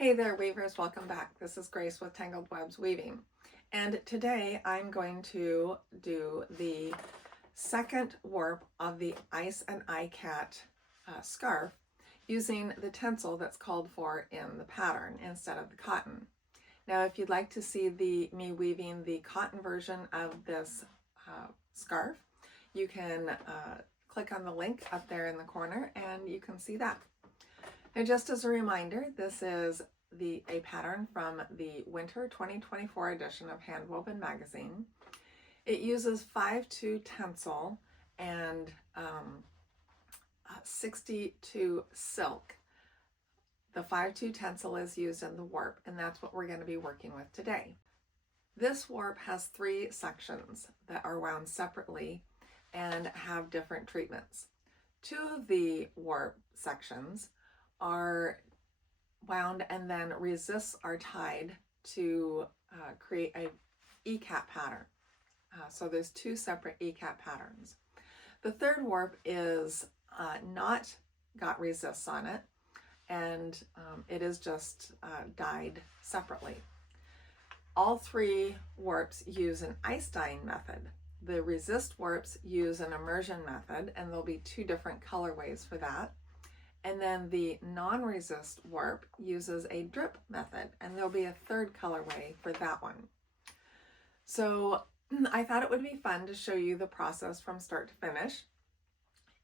Hey there weavers, welcome back. This is Grace with Tangled Webs Weaving, and today I'm going to do the second warp of the Ice and Ikat scarf using the Tencel that's called for in the pattern instead of the cotton. Now if you'd like to see me weaving the cotton version of this scarf, you can click on the link up there in the corner and you can see that. And just as a reminder, this is a pattern from the Winter 2024 edition of Handwoven Magazine. It uses 5/2 Tencel and 62 silk. The 5/2 Tencel is used in the warp, and that's what we're going to be working with today. This warp has 3 sections that are wound separately and have different treatments. 2 of the warp sections are wound and then resists are tied to create a Ikat pattern. So there's 2 separate Ikat patterns. The third warp is not got resists on it, and it is just dyed separately. All 3 warps use an ice dyeing method. The resist warps use an immersion method, and there'll be 2 different colorways for that. And then the non-resist warp uses a drip method, and there'll be a 3rd colorway for that one. So I thought it would be fun to show you the process from start to finish,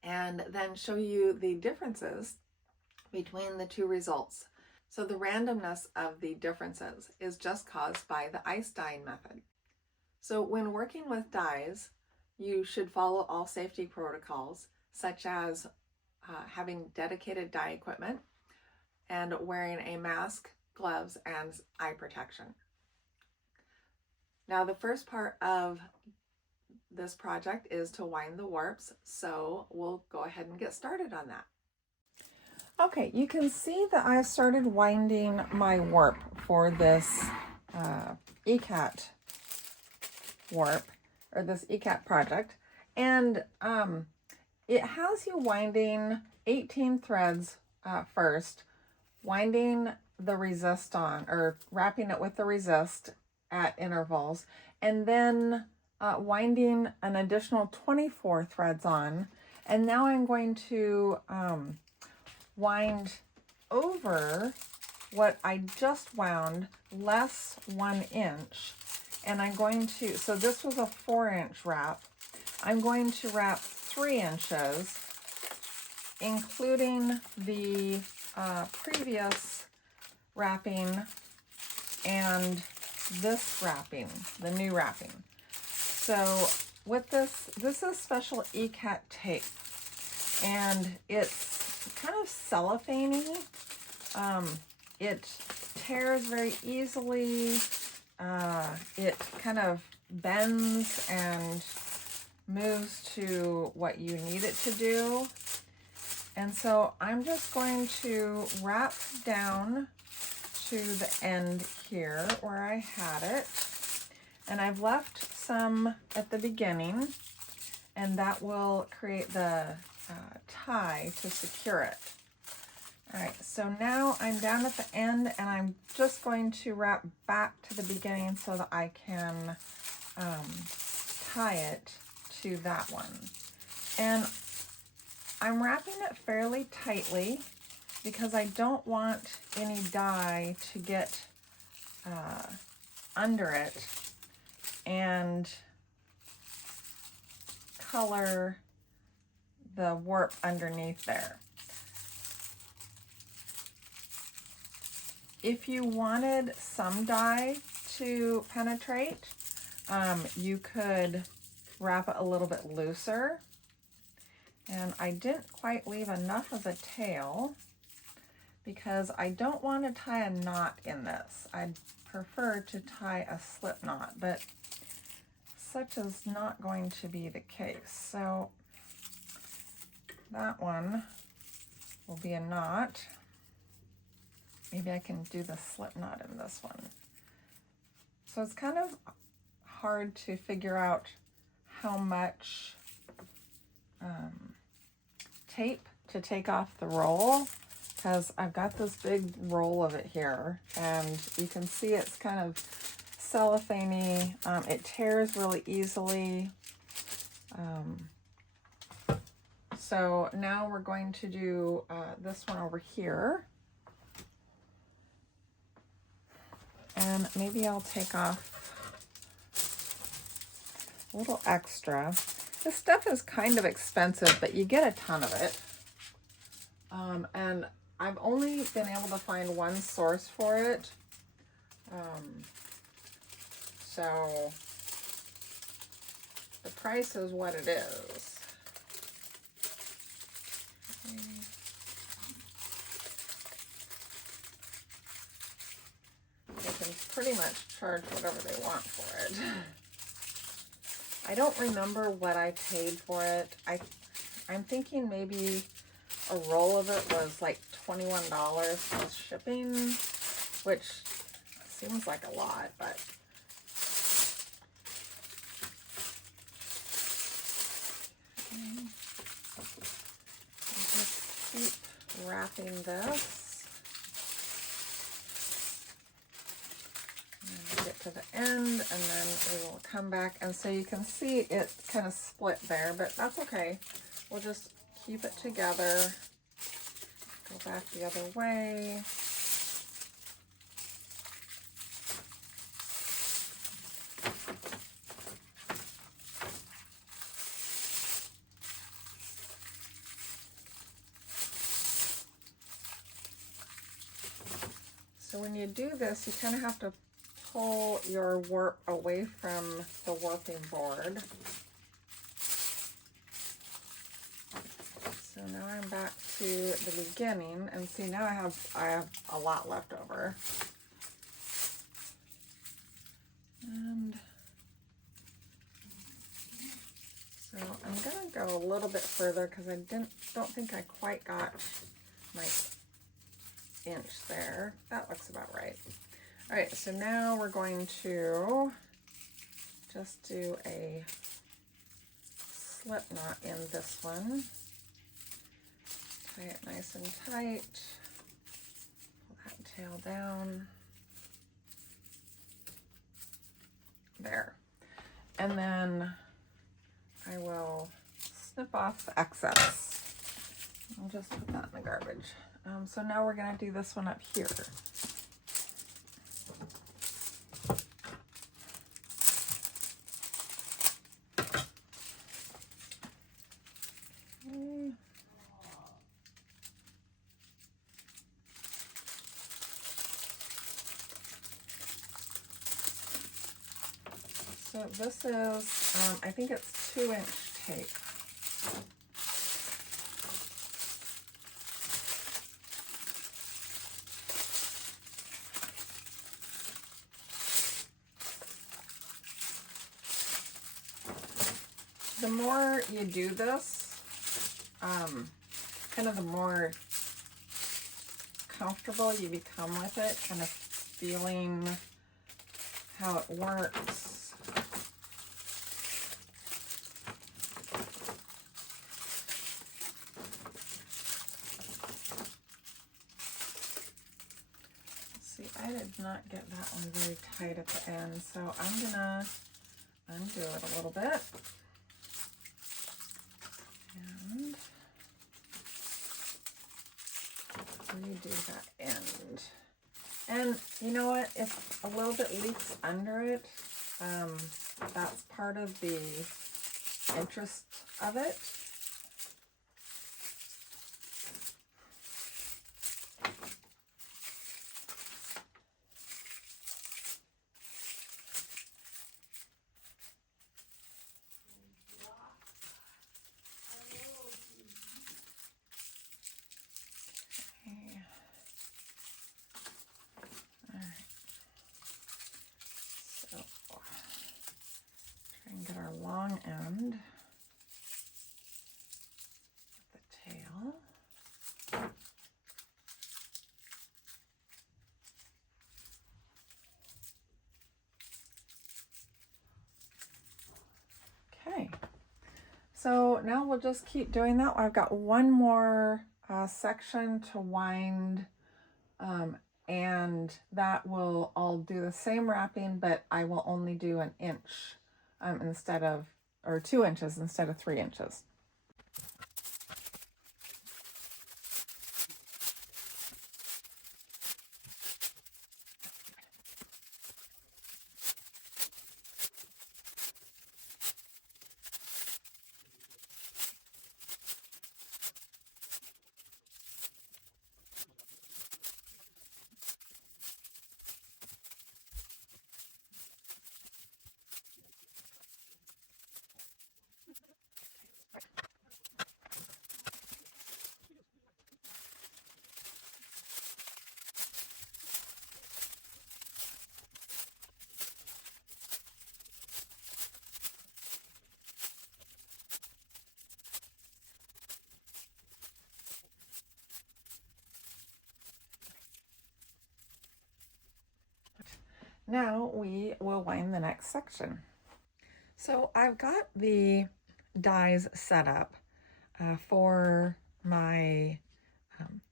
and then show you the differences between the 2 results. So the randomness of the differences is just caused by the ice dyeing method. So when working with dyes, you should follow all safety protocols, such as having dedicated dye equipment and wearing a mask, gloves, and eye protection. Now the first part of this project is to wind the warps, so we'll go ahead and get started on that. Okay, you can see that I've started winding my warp for this Ikat warp, or this Ikat project, and it has you winding 18 threads first, winding the resist on, or wrapping it with the resist at intervals, and then winding an additional 24 threads on. And now I'm going to wind over what I just wound, less 1 inch. And I'm going to, so this was a 4-inch wrap. I'm going to wrap 3 inches, including the previous wrapping and this wrapping, the new wrapping. So with this is special Ikat tape, and it's kind of cellophane-y. It tears very easily. It kind of bends and moves to what you need it to do. And so I'm just going to wrap down to the end here where I had it. And I've left some at the beginning, and that will create the tie to secure it. All right, so now I'm down at the end, and I'm just going to wrap back to the beginning so that I can tie it to that one. And I'm wrapping it fairly tightly because I don't want any dye to get under it and color the warp underneath there. If you wanted some dye to penetrate, you could wrap it a little bit looser. And I didn't quite leave enough of the tail because I don't want to tie a knot in this. I'd prefer to tie a slip knot, but such is not going to be the case. So that one will be a knot. Maybe I can do the slip knot in this one. So it's kind of hard to figure out how much tape to take off the roll because I've got this big roll of it here, and you can see it's kind of cellophane-y. It tears really easily. So now we're going to do this one over here. And maybe I'll take off a little extra. This stuff is kind of expensive, but you get a ton of it. And I've only been able to find one source for it. So the price is what it is. Okay. They can pretty much charge whatever they want for it. I don't remember what I paid for it. I'm thinking maybe a roll of it was like $21 plus shipping, which seems like a lot, but okay. I'll just keep wrapping this. Get to the end, and then we will come back, and so you can see it kind of split there, but that's okay. We'll just keep it together, go back the other way. So when you do this, you kind of have to pull your warp away from the warping board. So now I'm back to the beginning, and see, now I have a lot left over. And so I'm gonna go a little bit further because I don't think I quite got my inch there. That looks about right. All right, so now we're going to just do a slip knot in this one. Tie it nice and tight. Pull that tail down. There. And then I will snip off the excess. I'll just put that in the garbage. So now we're going to do this one up here. Okay. So this is, I think it's 2-inch tape. The more you do this, kind of the more comfortable you become with it, kind of feeling how it works. See, I did not get that one very tight at the end, so I'm gonna undo it a little bit. And redo that end. And you know what? If a little bit leaks under it, that's part of the interest of it. Long end with the tail. Okay, so now we'll just keep doing that. I've got one more section to wind, and that will, I'll do the same wrapping, but I will only do an inch instead of, or 2 inches instead of 3 inches. Now we will wind the next section. So I've got the dies set up for my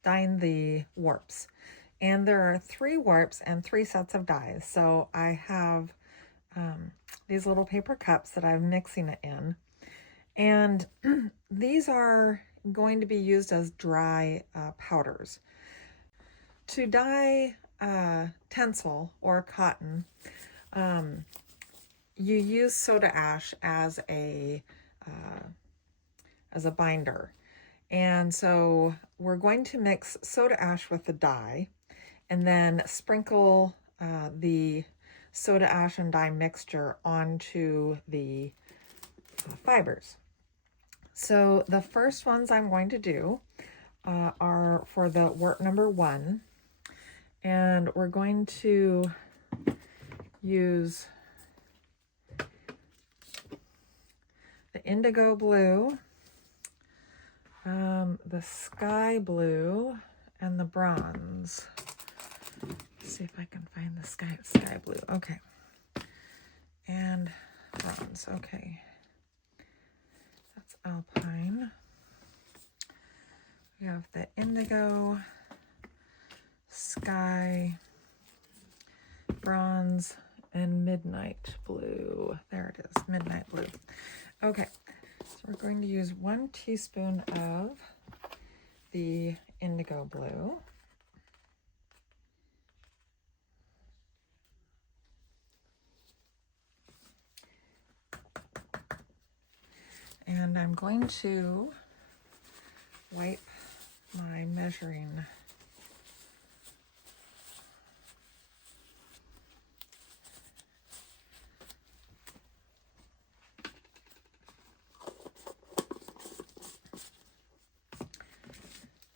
dyeing the warps. And there are 3 warps and 3 sets of dies. So I have these little paper cups that I'm mixing it in. And these are going to be used as dry powders. To dye Tencel or cotton, you use soda ash as a binder. And so we're going to mix soda ash with the dye and then sprinkle the soda ash and dye mixture onto the fibers. So the first ones I'm going to do are for the warp number 1. And we're going to use the indigo blue, the sky blue, and the bronze. Let's see if I can find the sky blue. Okay. And bronze. Okay. That's alpine. We have the indigo, sky, bronze, and midnight blue. There it is, midnight blue. Okay, so we're going to use 1 teaspoon of the indigo blue. And I'm going to wipe my measuring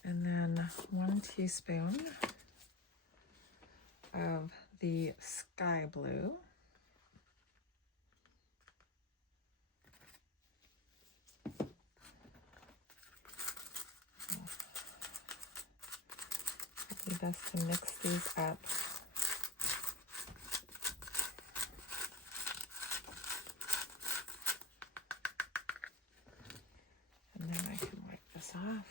and then 1 teaspoon of the sky blue. It'd be best to mix these up. And then I can wipe this off.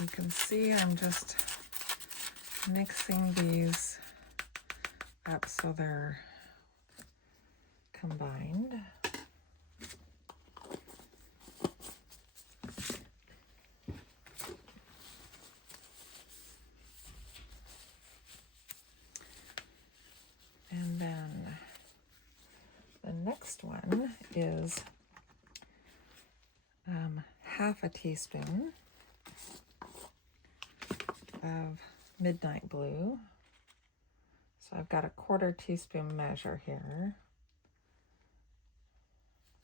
You can see I'm just mixing these up so they're combined. And then the next one is half a teaspoon of midnight blue. So I've got a 1/4 teaspoon measure here.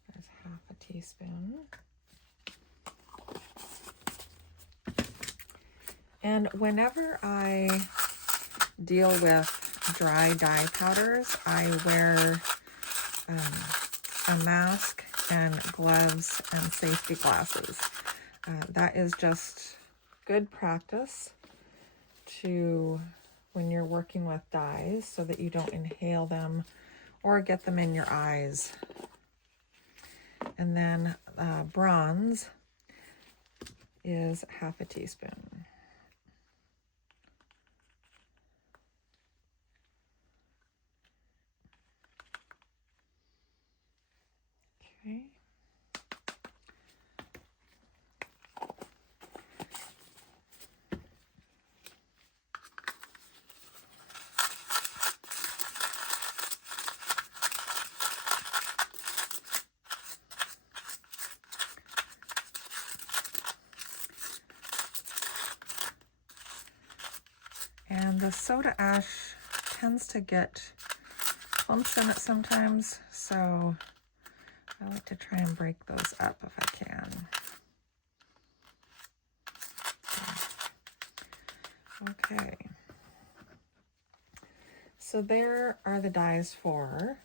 There's half a teaspoon. And whenever I deal with dry dye powders, I wear a mask and gloves and safety glasses. That is just good practice to when you're working with dyes so that you don't inhale them or get them in your eyes. And then bronze is half a teaspoon. Okay. And the soda ash tends to get clumps in it sometimes, so I like to try and break those up if I can. Okay. So there are the dyes for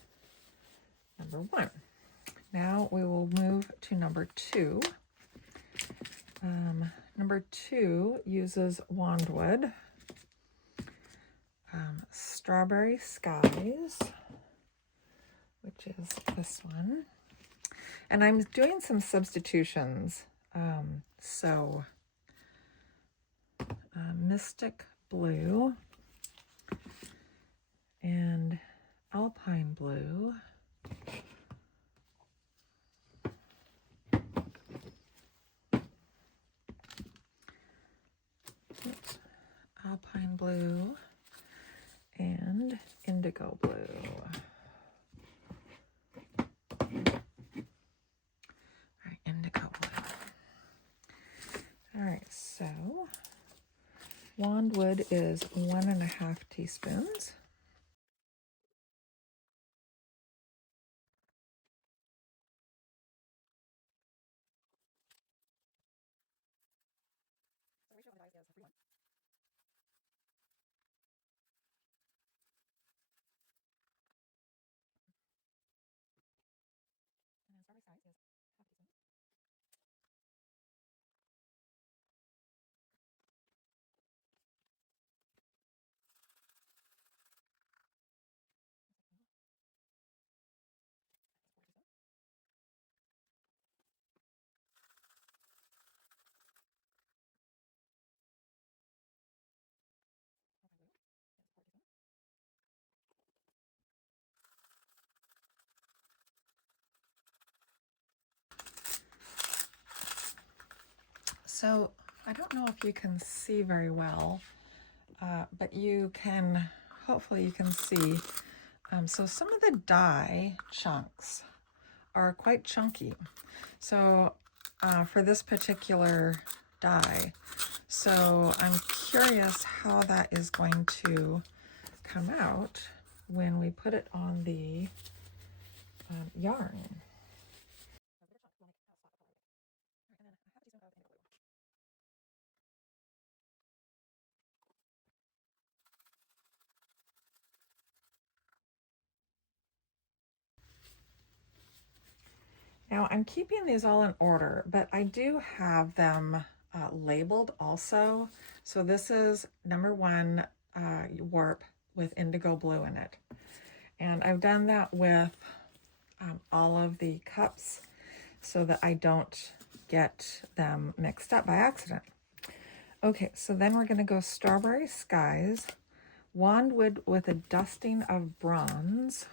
number 1. Now we will move to number 2. Number 2 uses wandwood, strawberry skies, which is this one. And I'm doing some substitutions. Mystic blue and alpine blue. Alpine blue and indigo blue. All right, indigo blue. All right, so wandwood is 1.5 teaspoons. So I don't know if you can see very well, but you can, hopefully you can see. So some of the dye chunks are quite chunky. So for this particular dye, so I'm curious how that is going to come out when we put it on the yarn. Now I'm keeping these all in order, but I do have them labeled also. So this is number 1 warp with indigo blue in it. And I've done that with all of the cups so that I don't get them mixed up by accident. Okay, so then we're going to go strawberry skies, wandwood with a dusting of bronze,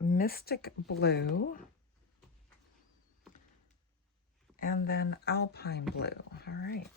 mystic blue, and then alpine blue. All right.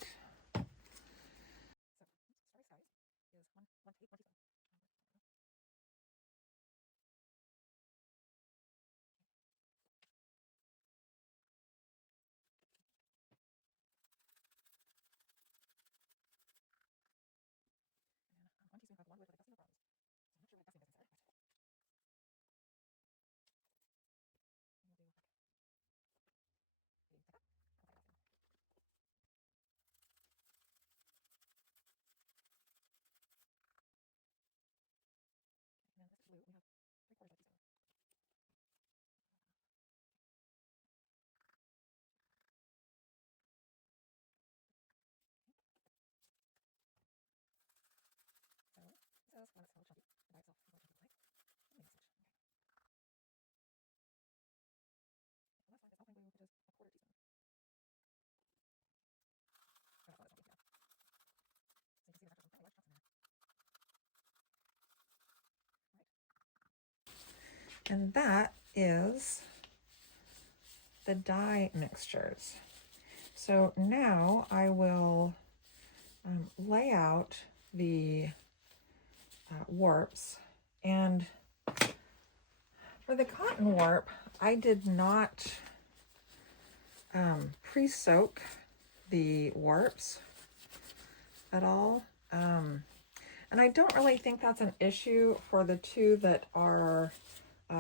And that is the dye mixtures. So now I will lay out the warps. And for the cotton warp, I did not pre-soak the warps at all. And I don't really think that's an issue for the two that are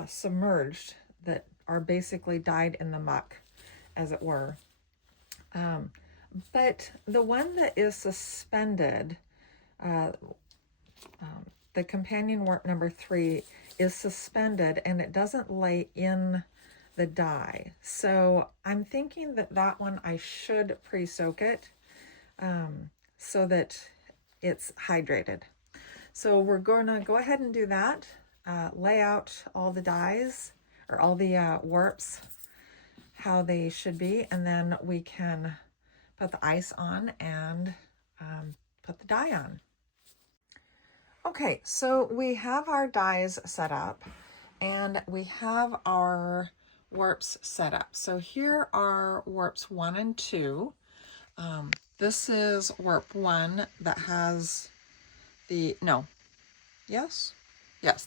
submerged, that are basically dyed in the muck, as it were. But the one that is suspended, the companion warp number 3 is suspended and it doesn't lay in the dye. So I'm thinking that that one I should pre-soak it so that it's hydrated. So we're going to go ahead and do that. Lay out all the dyes, or all the warps, how they should be, and then we can put the ice on and put the dye on. Okay, so we have our dyes set up and we have our warps set up. So here are warps 1 and 2. This is warp 1 that has the, yes,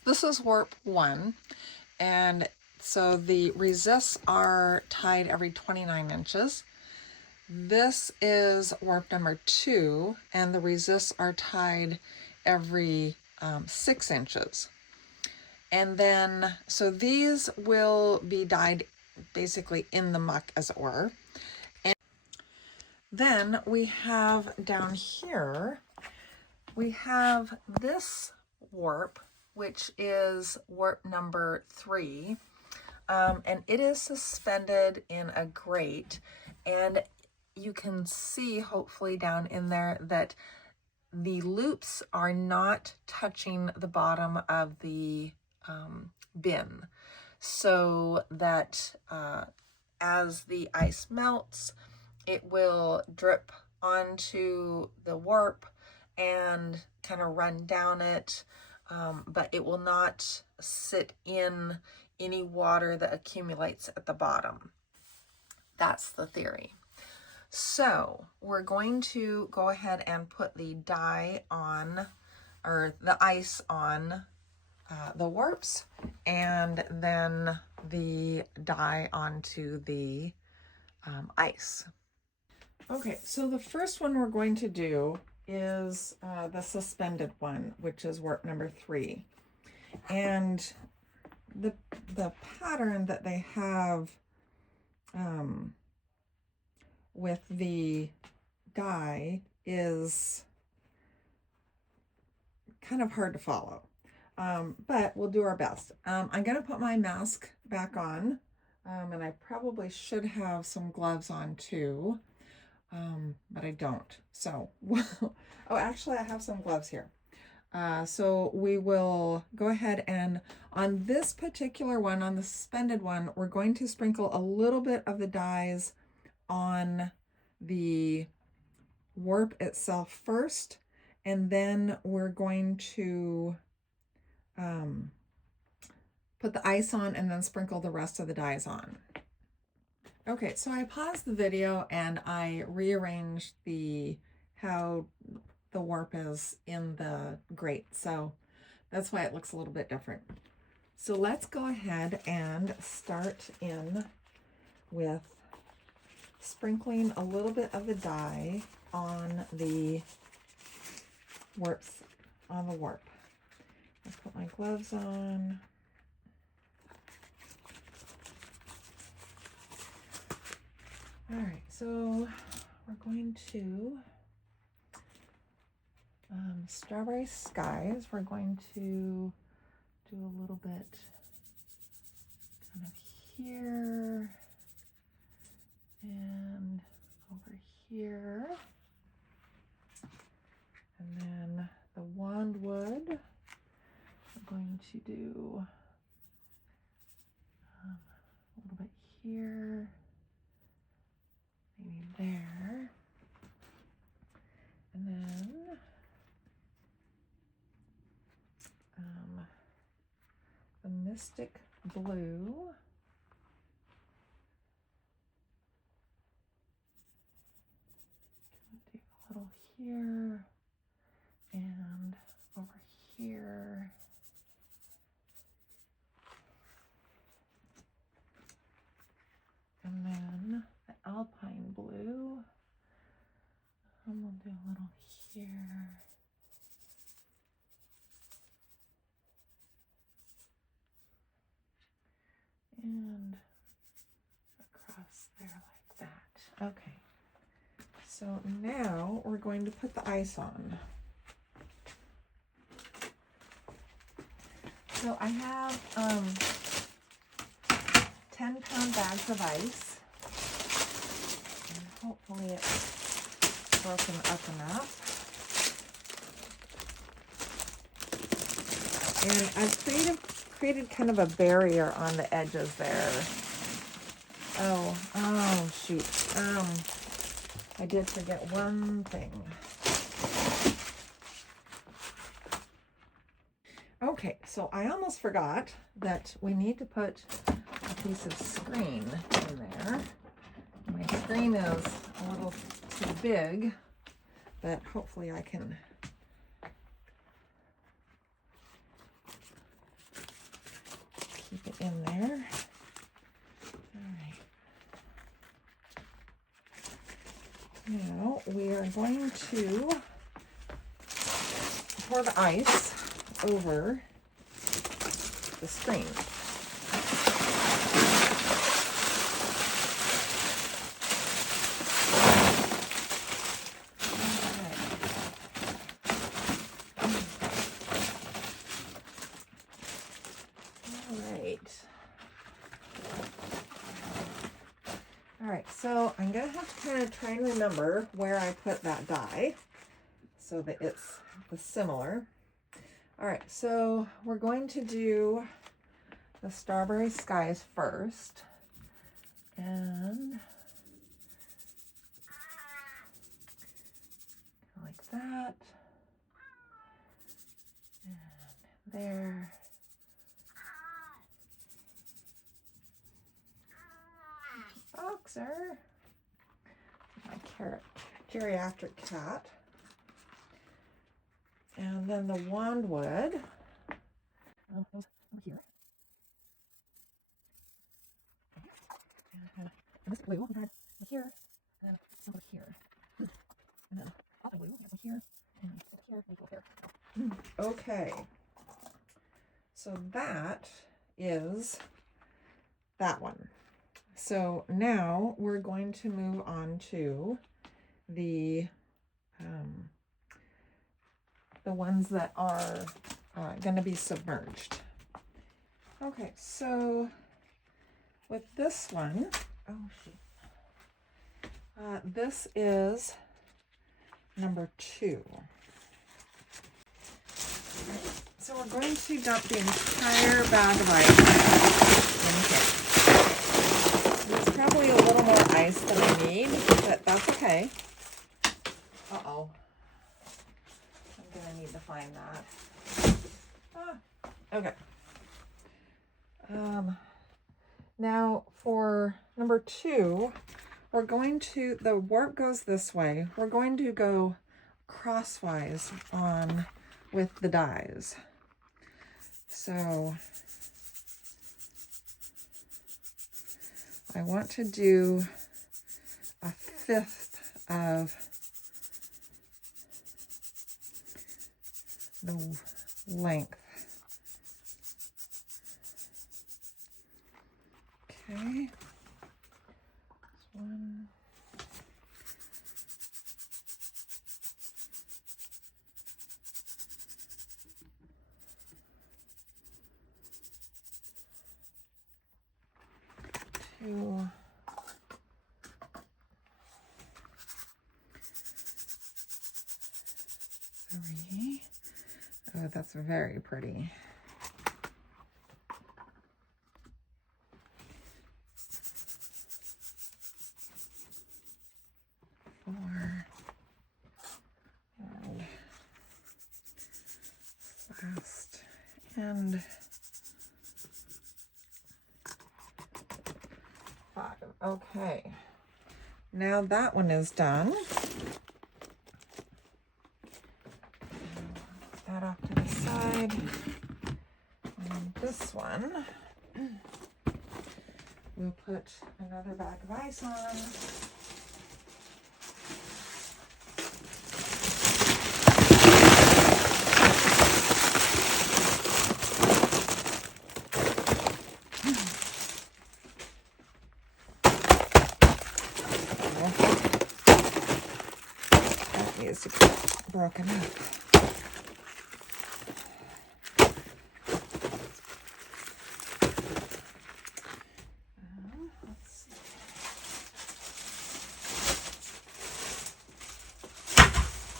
this is warp 1. And so the resists are tied every 29 inches. This is warp number 2, and the resists are tied every 6 inches. And then, so these will be dyed basically in the muck, as it were. And then we have down here, we have this warp, which is warp number 3. And it is suspended in a grate, and you can see hopefully down in there that the loops are not touching the bottom of the bin, so that as the ice melts, it will drip onto the warp and kind of run down it, but it will not sit in any water that accumulates at the bottom. That's the theory. So we're going to go ahead and put the dye on, or the ice on the warps, and then the dye onto the ice. Okay, so the first one we're going to do is the suspended one, which is warp number 3. And the pattern that they have with the dye is kind of hard to follow, but we'll do our best. I'm going to put my mask back on, and I probably should have some gloves on too, but I don't. So, oh, actually I have some gloves here. So we will go ahead and on this particular one, on the suspended one, we're going to sprinkle a little bit of the dyes on the warp itself first, and then we're going to put the ice on and then sprinkle the rest of the dyes on. Okay, so I paused the video and I rearranged how the warp is in the grate, so that's why it looks a little bit different. So let's go ahead and start in with sprinkling a little bit of the dye on the warps, on the warp. Let's put my gloves on. All right, so we're going to Strawberry Skies. We're going to do a little bit kind of here and over here, and then the Wandwood, we're going to do a little bit here, maybe there, and then the Mystic Blue. Do a little here and over here. And then the Alpine Blue. And we'll do a little here. And across there like that. Okay. So now we're going to put the ice on. So I have 10-pound bags of ice. And hopefully it's broken up enough. And I've created kind of a barrier on the edges there. Oh shoot. I did forget one thing. Okay, so I almost forgot that we need to put a piece of screen in there. My screen is a little too big, but hopefully I can keep it in there. All right. Now we are going to pour the ice over the screen. All right, so I'm gonna have to kind of try and remember where I put that dye so that it's similar. All right, so we're going to do the Strawberry Skies first. And like that. And there. Boxer. My geriatric cat. And then the wandwood. Over here. And this blue over here. And over here. And then all the blue over here. And over here. And over here. Okay. So that is that one. So now we're going to move on to the ones that are going to be submerged. Okay, so with this one, this is number 2. So we're going to dump the entire bag of ice in here. There's probably a little more ice than I need, but that's okay. Uh-oh. I'm going to need to find that. Okay. Now for number 2, we're going to, the warp goes this way. We're going to go crosswise on with the dyes. So I want to do 1/5 of the length. Okay. This one. Two. 3. Oh, that's very pretty. 4. And last and 5. Okay. Now that one is done. Put that off to the side. And this one, we'll put another bag of ice on. That needs to get broken up.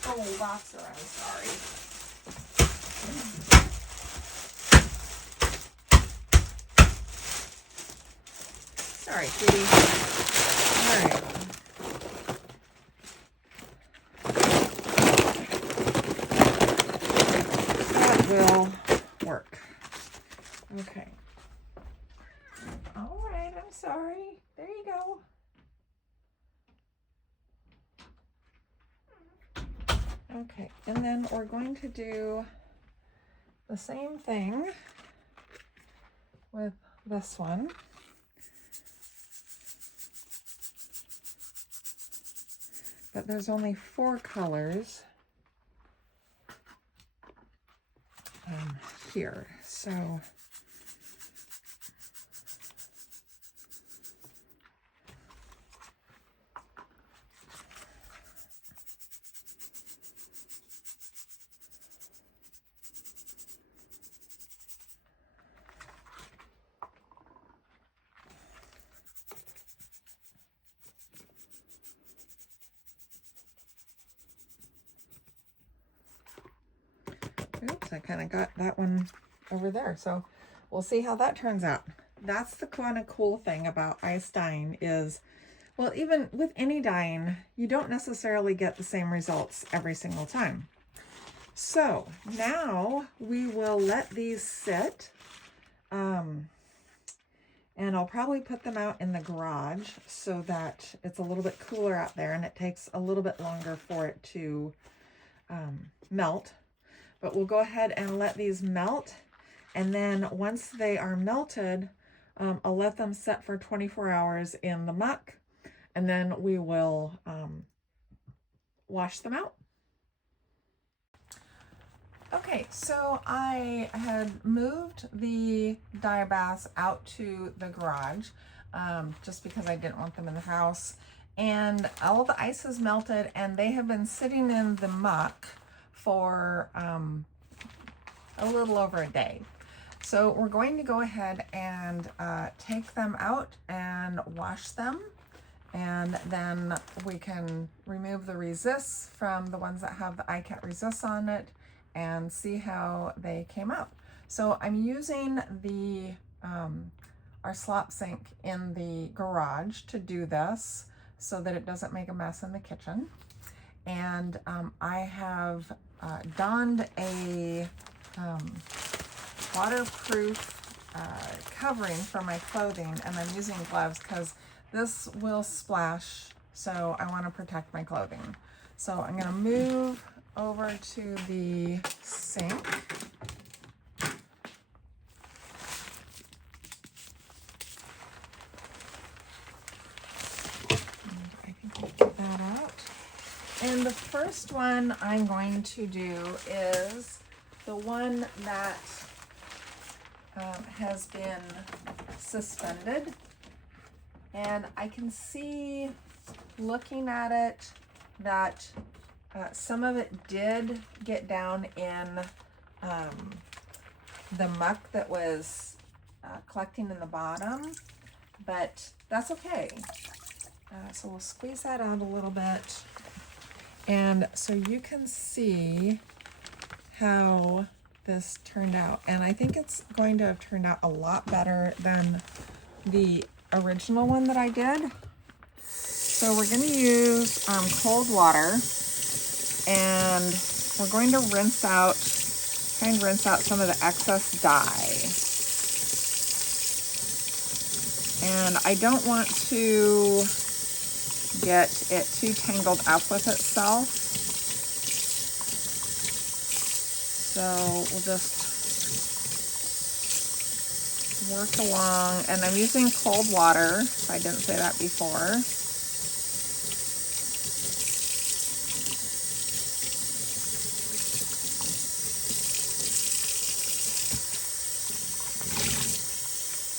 Oh, boxer, I'm sorry. Sorry, kitty. All right. That will work. Okay. All right, I'm sorry. There you go. Okay, and then we're going to do the same thing with this one. But there's only 4 colors here, so oops, I kind of got that one over there. So we'll see how that turns out. That's the kind of cool thing about ice dyeing is, well, even with any dyeing, you don't necessarily get the same results every single time. So now we will let these sit. And I'll probably put them out in the garage so that it's a little bit cooler out there and it takes a little bit longer for it to melt. But we'll go ahead and let these melt. And then once they are melted, I'll let them set for 24 hours in the muck. And then we will wash them out. Okay, so I had moved the dye baths out to the garage just because I didn't want them in the house. And all of the ice has melted and they have been sitting in the muck for a little over a day. So we're going to go ahead and take them out and wash them. And then we can remove the resists from the ones that have the Ikat resists on it and see how they came out. So I'm using the our slop sink in the garage to do this so that it doesn't make a mess in the kitchen. And I have donned a waterproof covering for my clothing, and I'm using gloves because this will splash, so I want to protect my clothing. So I'm going to move over to the sink. I think I'll get that out. And the first one I'm going to do is the one that has been suspended. And I can see, looking at it, that some of it did get down in the muck that was collecting in the bottom, but that's okay. So we'll squeeze that out a little bit. And so you can see how this turned out. And I think it's going to have turned out a lot better than the original one that I did. So we're going to use cold water, and we're going to rinse out some of the excess dye. And I don't want to get it too tangled up with itself. So we'll just work along, and I'm using cold water, if I didn't say that before.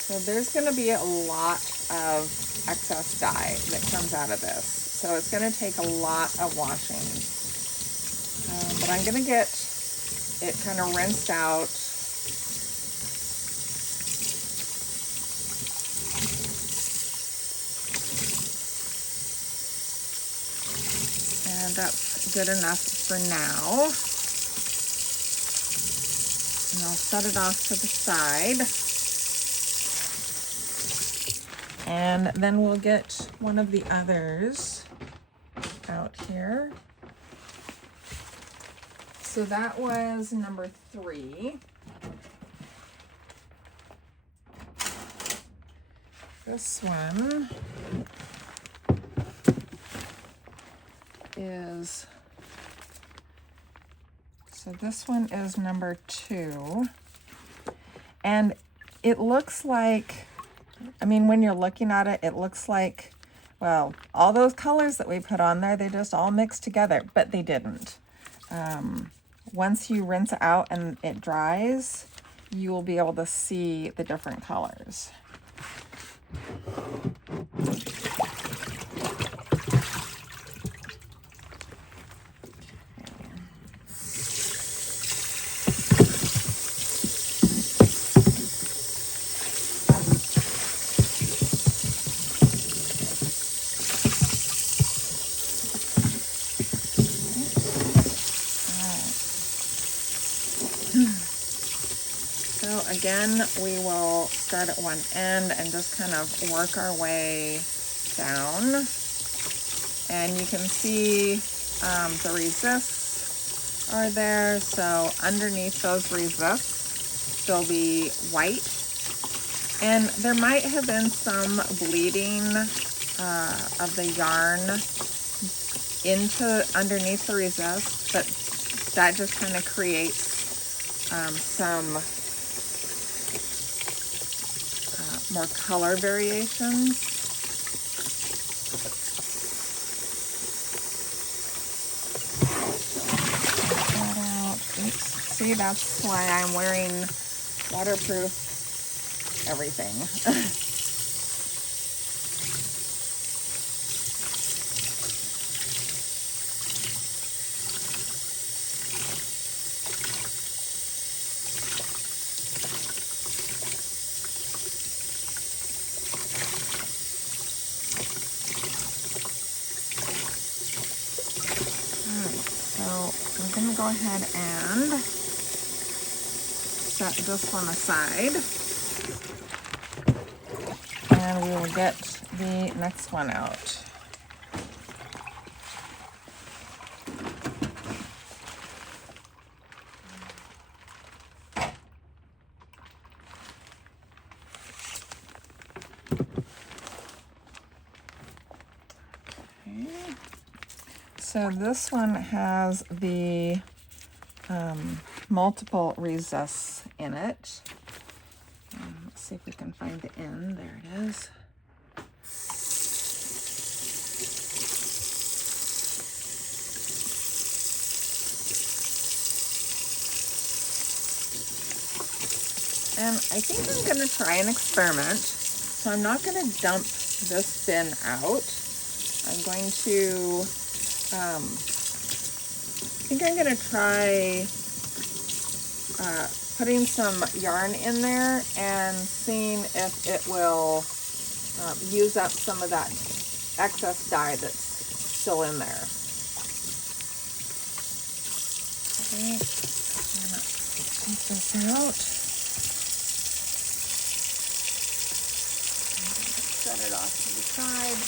So there's going to be a lot of excess dye that comes out of this. So it's going to take a lot of washing. But I'm going to get it kind of rinsed out. And that's good enough for now. And I'll set it off to the side. And then we'll get one of the others out here. So that was number 3. This one is, so this one is number 2. And it looks like, I mean, when you're looking at it, it looks like, well, all those colors that we put on there, they just all mixed together, but they didn't. Once you rinse it out and it dries, you will be able to see the different colors. So again, we will start at one end and just kind of work our way down. And you can see the resists are there. So underneath those resists, there'll be white. And there might have been some bleeding of the yarn into underneath the resist, but that just kind of creates some more color variations. That out. Oops. See, that's why I'm wearing waterproof everything. Go ahead and set this one aside, and we will get the next one out. Okay. So this one has the multiple resists in it. Let's see if we can find the end. There it is. And I think I'm going to try an experiment. So I'm not going to dump this bin out. I'm going to I think I'm going to try putting some yarn in there and seeing if it will use up some of that excess dye that's still in there. Okay, I'm going to take this out. Set it off to the side.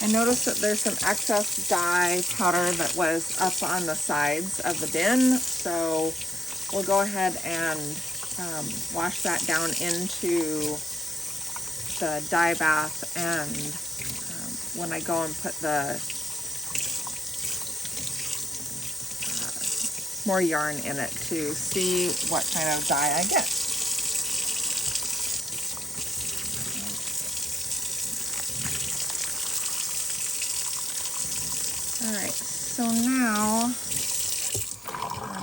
I noticed that there's some excess dye powder that was up on the sides of the bin, so we'll go ahead and wash that down into the dye bath and when I go and put the more yarn in it to see what kind of dye I get. All right, so now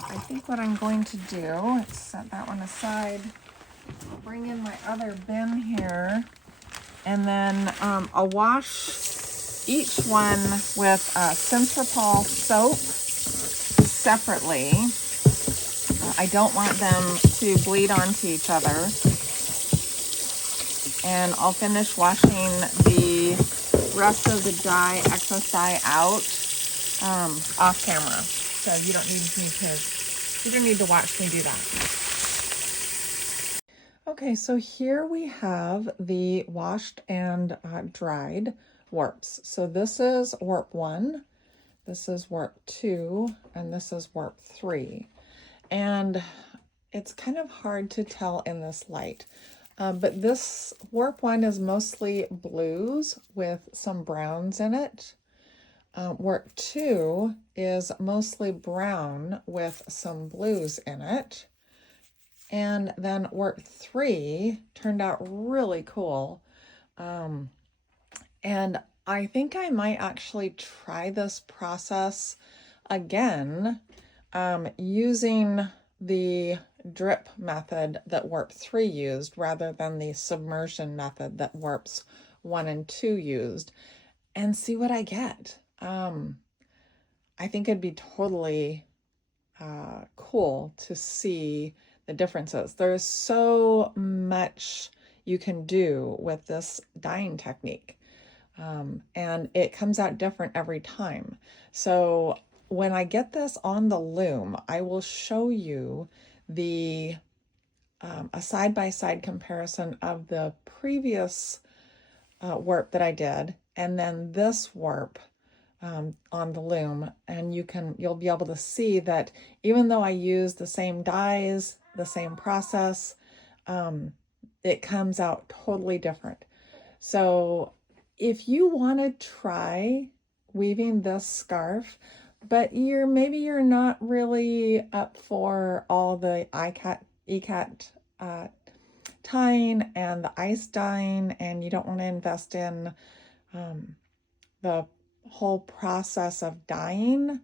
I think what I'm going to do, let's set that one aside. I'll bring in my other bin here, and then I'll wash each one with Synthrapol soap separately. I don't want them to bleed onto each other. And I'll finish washing the rest of the dye, excess dye out off camera. So you don't need to watch me do that. Okay, so here we have the washed and dried warps. So this is warp 1, this is warp 2, and this is warp 3. And it's kind of hard to tell in this light. But this warp 1 is mostly blues with some browns in it. Warp 2 is mostly brown with some blues in it. And then warp 3 turned out really cool. And I think I might actually try this process again using the drip method that warp 3 used rather than the submersion method that warps 1 and 2 used, and see what I get. I think it'd be totally cool to see the differences. There's so much you can do with this dyeing technique, and it comes out different every time. So when I get this on the loom, I will show you the a side-by-side comparison of the previous warp that I did, and then this warp on the loom, and you'll be able to see that even though I use the same dyes, the same process, it comes out totally different. So if you want to try weaving this scarf, but maybe you're not really up for all the Ikat tying and the ice dyeing, and you don't want to invest in the whole process of dyeing,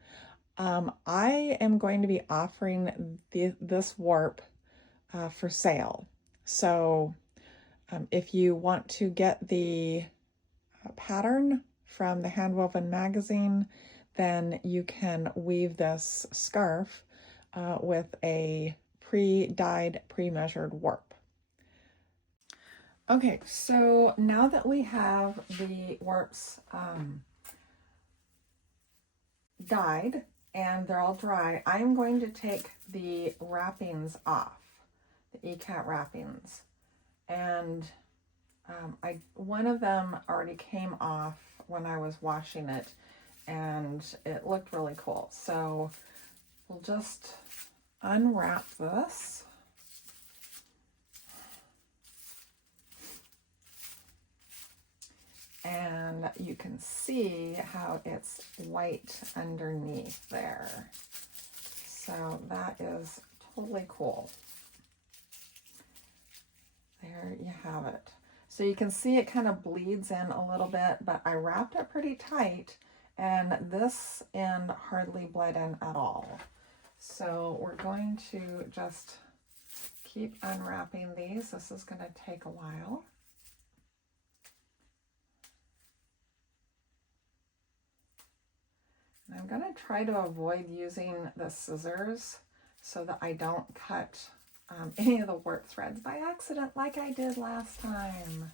I am going to be offering this warp for sale. So if you want to get the pattern from the Handwoven magazine, then you can weave this scarf with a pre-dyed, pre-measured warp. Okay, so now that we have the warps dyed and they're all dry, I'm going to take the wrappings off, the Ikat wrappings. And one of them already came off when I was washing it, and it looked really cool. So we'll just unwrap this. And you can see how it's white underneath there. So that is totally cool. There you have it. So you can see it kind of bleeds in a little bit, but I wrapped it pretty tight, and this end hardly bled in at all. So we're going to just keep unwrapping these. This is going to take a while. And I'm going to try to avoid using the scissors so that I don't cut any of the warp threads by accident like I did last time.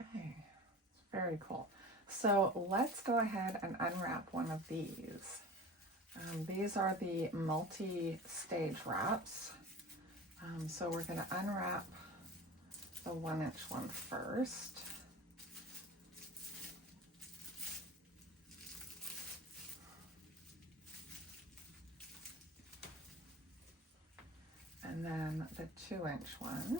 Okay, very cool. So let's go ahead and unwrap one of these. These are the multi-stage wraps. So we're going to unwrap the 1-inch one first. And then the 2-inch one.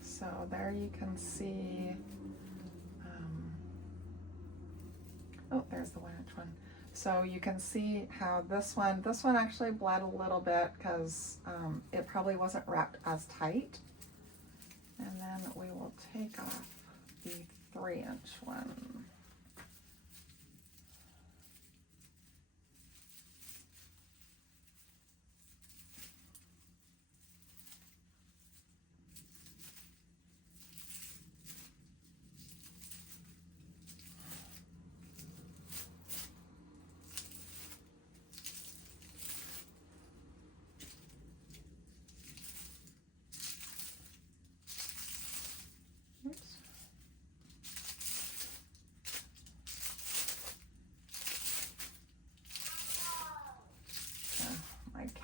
So there you can see, oh, there's the 1-inch one. So you can see how this one actually bled a little bit because it probably wasn't wrapped as tight. And then we will take off the 3-inch one.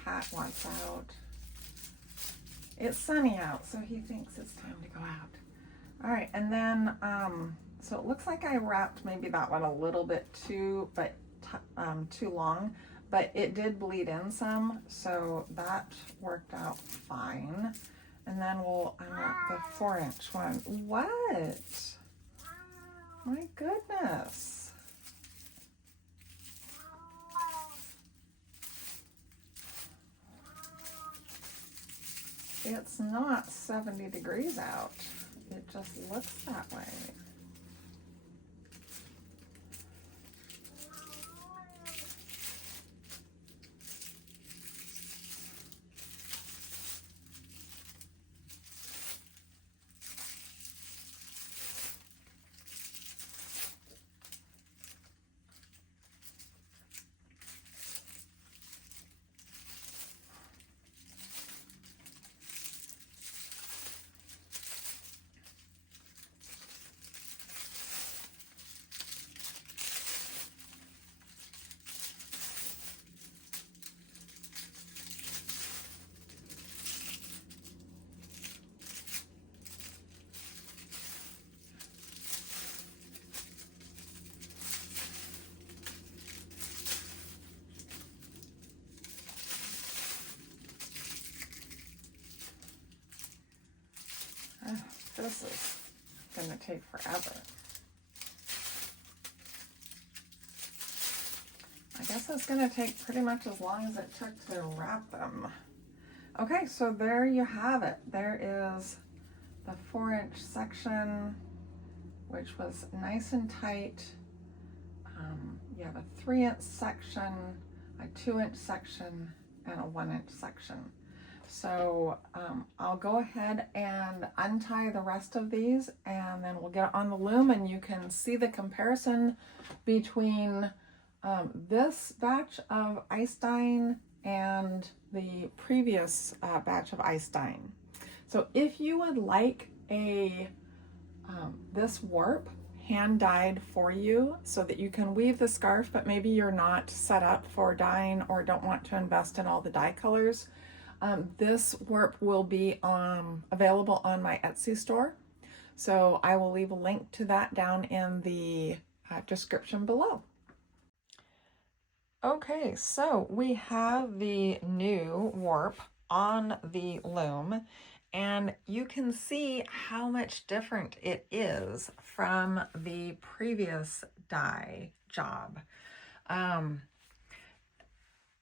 Cat wants out. It's sunny out, so he thinks it's time to go out. All right, and then so it looks like I wrapped maybe that one a little bit too long, but it did bleed in some, so that worked out fine. And then we'll unwrap the 4-inch one. What? My goodness. It's not 70 degrees out. It just looks that way. This is going to take forever. I guess it's going to take pretty much as long as it took to wrap them. Okay, so there you have it. There is the 4-inch section, which was nice and tight. You have a 3-inch section, a 2-inch section, and a 1-inch section. So I'll go ahead and untie the rest of these, and then we'll get on the loom and you can see the comparison between this batch of ice dyeing and the previous batch of ice dyeing. So if you would like this warp hand dyed for you so that you can weave the scarf, but maybe you're not set up for dyeing or don't want to invest in all the dye colors, this warp will be available on my Etsy store. So I will leave a link to that down in the description below. Okay, so we have the new warp on the loom, and you can see how much different it is from the previous dye job.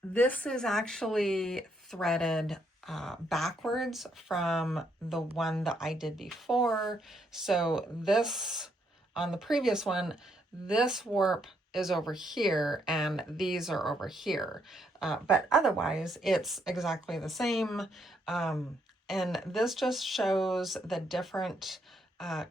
This is actually threaded backwards from the one that I did before. So this, on the previous one, this warp is over here and these are over here. But otherwise, it's exactly the same. And this just shows the different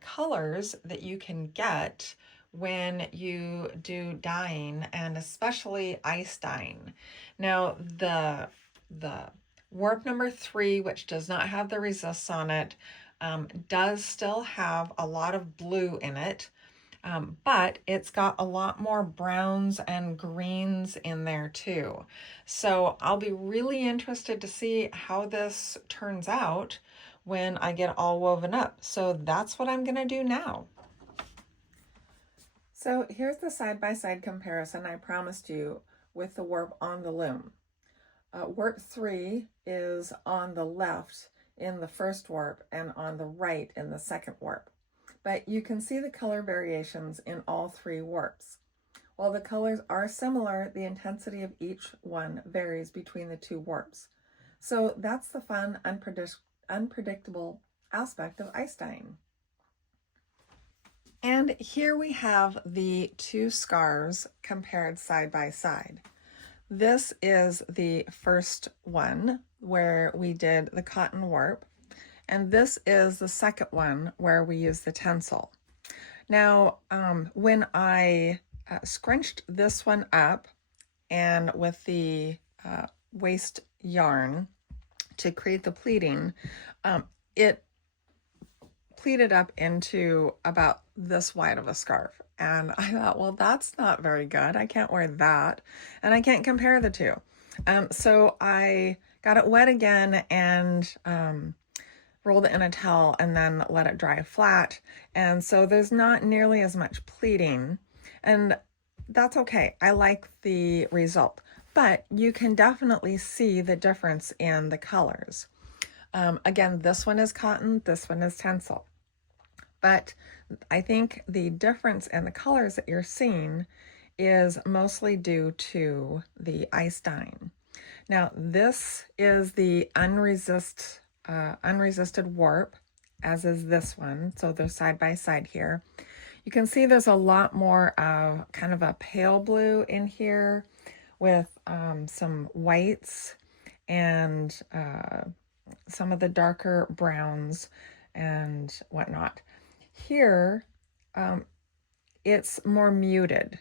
colors that you can get when you do dyeing, and especially ice dyeing. Now, the warp number 3, which does not have the resists on it, does still have a lot of blue in it, but it's got a lot more browns and greens in there too. So I'll be really interested to see how this turns out when I get all woven up. So that's what I'm gonna do now. So here's the side-by-side comparison I promised you with the warp on the loom. Warp 3 is on the left in the first warp and on the right in the second warp. But you can see the color variations in all three warps. While the colors are similar, the intensity of each one varies between the two warps. So that's the fun, unpredictable aspect of ice dyeing. And here we have the two scarves compared side by side. This is the first one where we did the cotton warp, and this is the second one where we use the Tencel. Now, when I scrunched this one up and with the waste yarn to create the pleating, it pleated up into about this wide of a scarf. And I thought, well, that's not very good. I can't wear that. And I can't compare the two. So I got it wet again and rolled it in a towel and then let it dry flat. And so there's not nearly as much pleating. And that's okay. I like the result. But you can definitely see the difference in the colors. Again, this one is cotton, this one is Tencel. But I think the difference in the colors that you're seeing is mostly due to the ice dyeing. Now, this is the unresisted warp, as is this one. So they're side by side here. You can see there's a lot more of kind of a pale blue in here with some whites and some of the darker browns and whatnot. Here, it's more muted.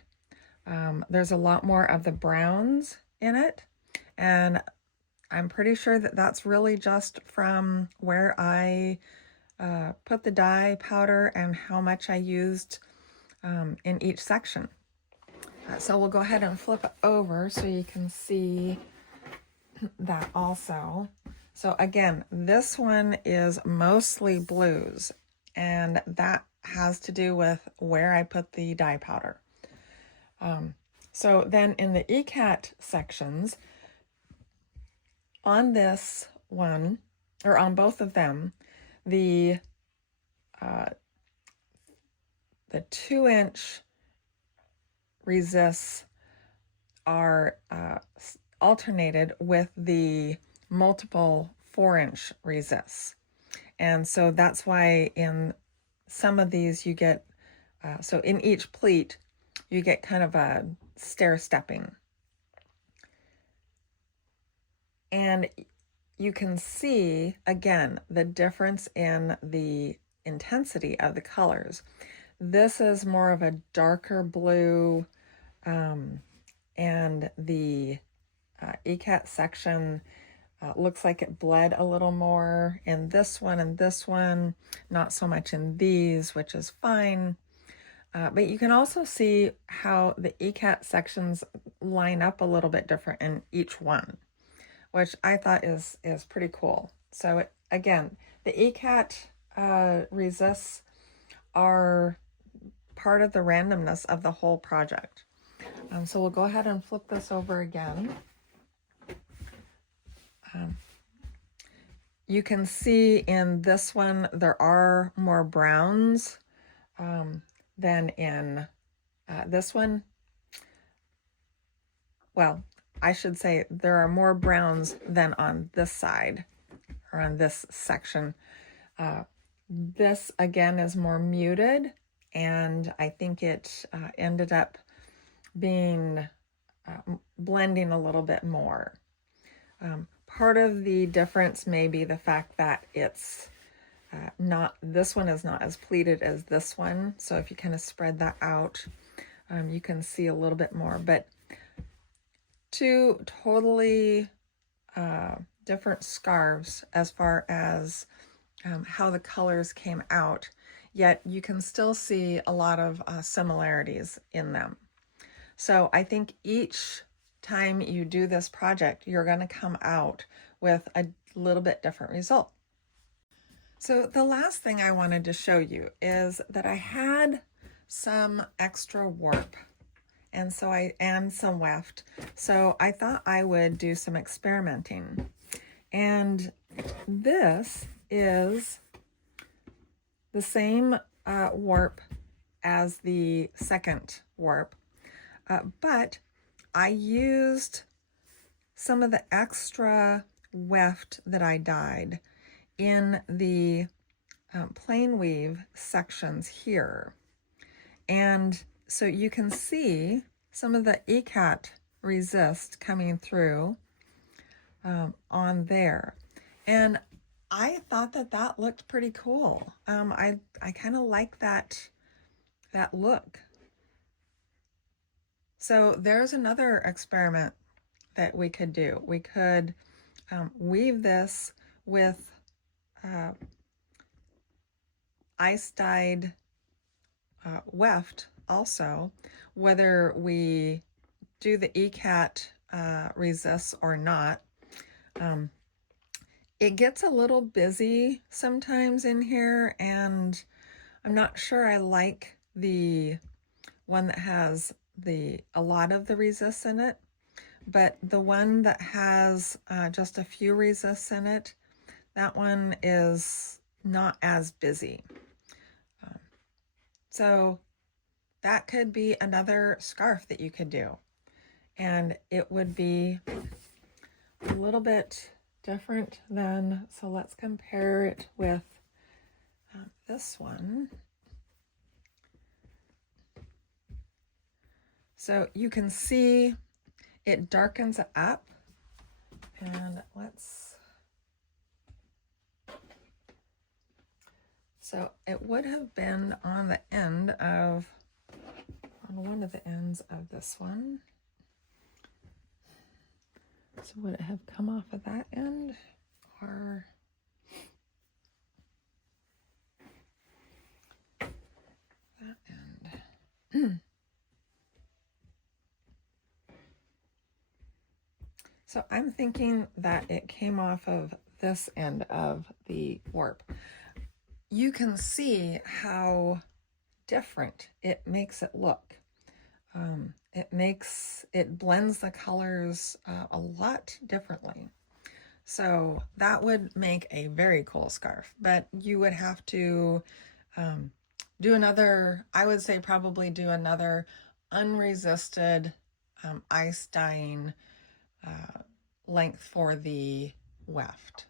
There's a lot more of the browns in it, and I'm pretty sure that that's really just from where I put the dye powder and how much I used in each section. So we'll go ahead and flip it over so you can see that also. So again, this one is mostly blues, and that has to do with where I put the dye powder. So then in the Ikat sections, on this one, or on both of them, the 2-inch resists are alternated with the multiple 4-inch resists. And so that's why in some of these you get, so in each pleat, you get kind of a stair-stepping. And you can see, again, the difference in the intensity of the colors. This is more of a darker blue, and the Ikat section looks like it bled a little more in this one and this one, not so much in these, which is fine. But you can also see how the Ikat sections line up a little bit different in each one, which I thought is pretty cool. So again, the Ikat resists are part of the randomness of the whole project. So we'll go ahead and flip this over again. You can see in this one there are more browns than in this one. Well, I should say there are more browns than on this side, or on this section. This again is more muted, and I think it ended up being blending a little bit more. Part of the difference may be the fact that it's this one is not as pleated as this one. So if you kind of spread that out, you can see a little bit more. But two totally different scarves as far as how the colors came out, yet you can still see a lot of similarities in them. So I think each time you do this project, you're going to come out with a little bit different result. So the last thing I wanted to show you is that I had some extra warp and some weft. So I thought I would do some experimenting. And this is the same warp as the second warp, but I used some of the extra weft that I dyed in the plain weave sections here. And so you can see some of the Ikat resist coming through on there. And I thought that that looked pretty cool. I kind of like that look. So there's another experiment that we could do. We could weave this with ice dyed weft also, whether we do the Ikat resists or not. It gets a little busy sometimes in here, and I'm not sure I like the one that has a lot of the resists in it, but the one that has just a few resists in it, that one is not as busy. So that could be another scarf that you could do, and it would be a little bit different than, so let's compare it with this one. So you can see it darkens up, and so it would have been on the end of, on one of the ends of this one. So would it have come off of that end, or that end? So I'm thinking that it came off of this end of the warp. You can see how different it makes it look. It blends the colors a lot differently. So that would make a very cool scarf, but you would have to do another, I would say probably do another unresisted ice dyeing length for the weft.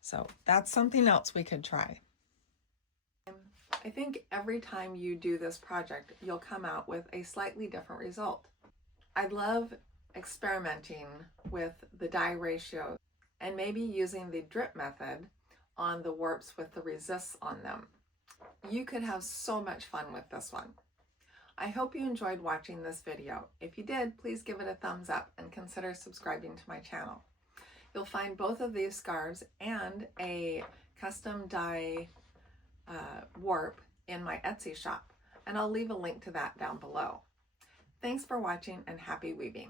So that's something else we could try. I think every time you do this project, you'll come out with a slightly different result. I love experimenting with the dye ratio and maybe using the drip method on the warps with the resists on them. You could have so much fun with this one. I hope you enjoyed watching this video. If you did, please give it a thumbs up and consider subscribing to my channel. You'll find both of these scarves and a custom dye warp in my Etsy shop, and I'll leave a link to that down below. Thanks for watching, and happy weaving.